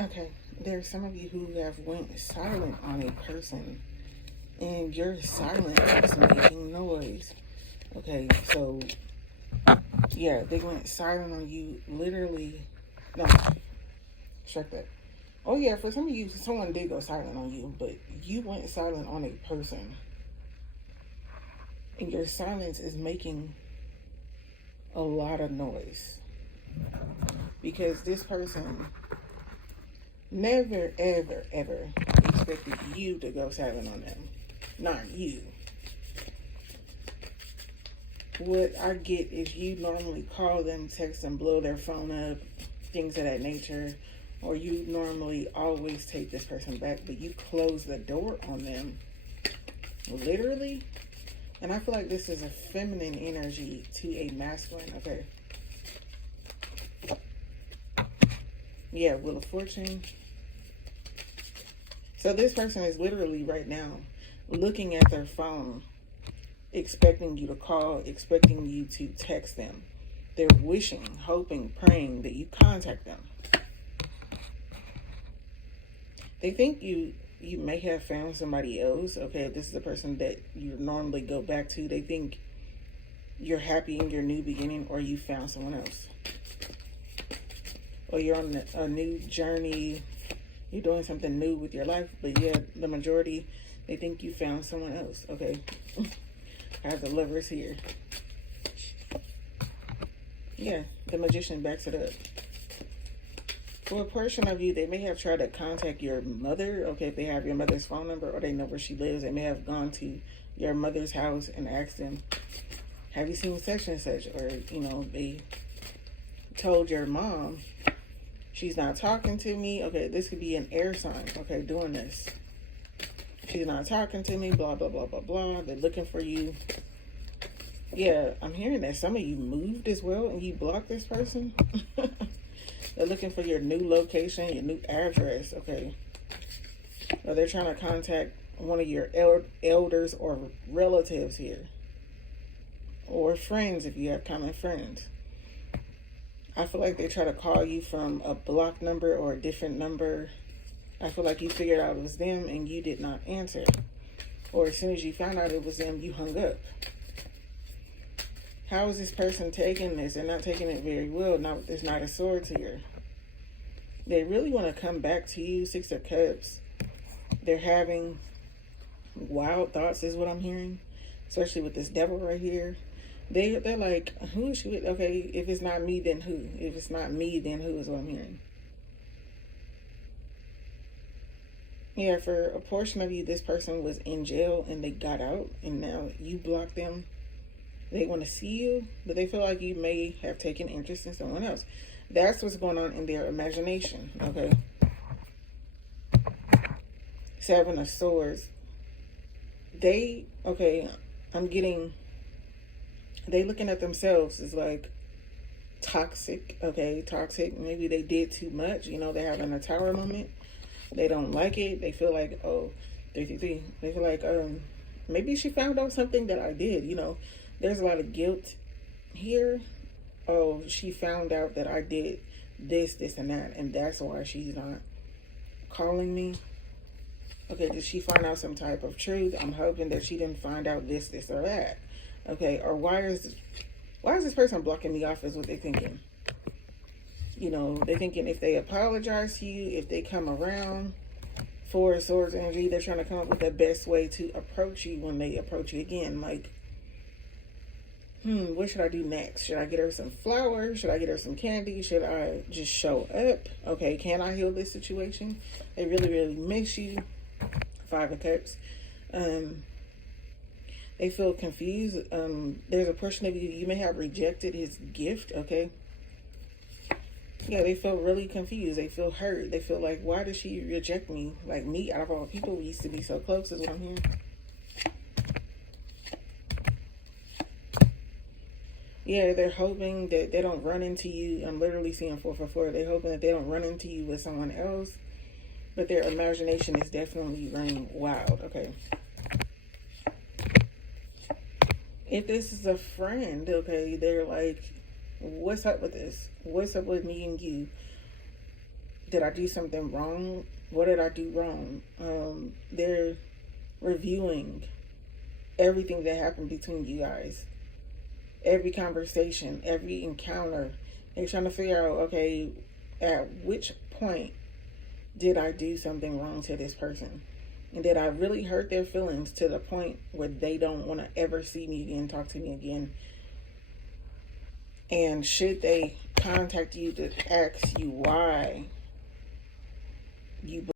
Okay, there's some of you who have went silent on a person, and your silence is making noise. Okay, so yeah, they went silent on you literally. No, check that. Oh yeah, for some of you, someone did go silent on you, but you went silent on a person, and your silence is making a lot of noise because this person never, ever, ever expected you to go silent on them. Not you. What I get is you normally call them, text them, blow their phone up, things of that nature, or you normally always take this person back, but you close the door on them, literally. And I feel like this is a feminine energy to a masculine. Okay. Yeah, Wheel of Fortune. So this person is literally right now looking at their phone, expecting you to call, expecting you to text them. They're wishing, hoping, praying that you contact them. They think you may have found somebody else. Okay, if this is the person that you normally go back to, they think you're happy in your new beginning, or you found someone else, or you're on a new journey, you're doing something new with your life. But yeah, the majority, they think you found someone else. Okay. I have the Lovers here. Yeah, the Magician backs it up. For a portion of you, they may have tried to contact your mother. Okay, if they have your mother's phone number or they know where she lives, they may have gone to your mother's house and asked them, have you seen such and such? Or, they told your mom, she's not talking to me. Okay, this could be an air sign, okay, doing this. She's not talking to me, blah, blah, blah, blah, blah. They're looking for you. Yeah, I'm hearing that some of you moved as well and you blocked this person. They're looking for your new location, your new address, okay? Or they're trying to contact one of your elders or relatives here. Or friends if you have common friends. I feel like they try to call you from a blocked number or a different number. I feel like you figured out it was them and you did not answer. Or as soon as you found out it was them, you hung up. How is this person taking this? They're not taking it very well. Now there's not a sword here. They really want to come back to you. Six of Cups. They're having wild thoughts is what I'm hearing. Especially with this devil right here. They're like, who is she with? Okay, if it's not me, then who? If it's not me, then who is what I'm hearing. Yeah, for a portion of you, this person was in jail and they got out and now you blocked them. They want to see you, but they feel like you may have taken interest in someone else. That's what's going on in their imagination, okay? Seven of Swords. I'm getting, they looking at themselves as like toxic, okay? Toxic. Maybe they did too much. They're having a tower moment. They don't like it. They feel like, oh, 33. They feel like, maybe she found out something that I did, There's a lot of guilt here. Oh, she found out that I did this, this, and that, and that's why she's not calling me. Okay, did she find out some type of truth? I'm hoping that she didn't find out this, this, or that. Okay, or why is this person blocking me off is what they're thinking. They're thinking if they apologize to you, if they come around, Four of Swords energy, they're trying to come up with the best way to approach you when they approach you again. Like, what should I do next? Should I get her some flowers? Should I get her some candy? Should I just show up? Okay, can I heal this situation? They really, really miss you. Five of Cups. They feel confused. There's a portion of you, you may have rejected his gift, okay? Yeah, they feel really confused. They feel hurt. They feel like, why did she reject me? Like, me, out of all people, we used to be so close, is what I'm hearing. Yeah, they're hoping that they don't run into you. I'm literally seeing 444. They're hoping that they don't run into you with someone else. But their imagination is definitely running wild, okay? If this is a friend, okay, they're like, what's up with this? What's up with me and you? Did I do something wrong? What did I do wrong? They're reviewing everything that happened between you guys, every conversation, every encounter. They're trying to figure out, okay, at which point did I do something wrong to this person? And did I really hurt their feelings to the point where they don't want to ever see me again, talk to me again? And should they contact you to ask you why you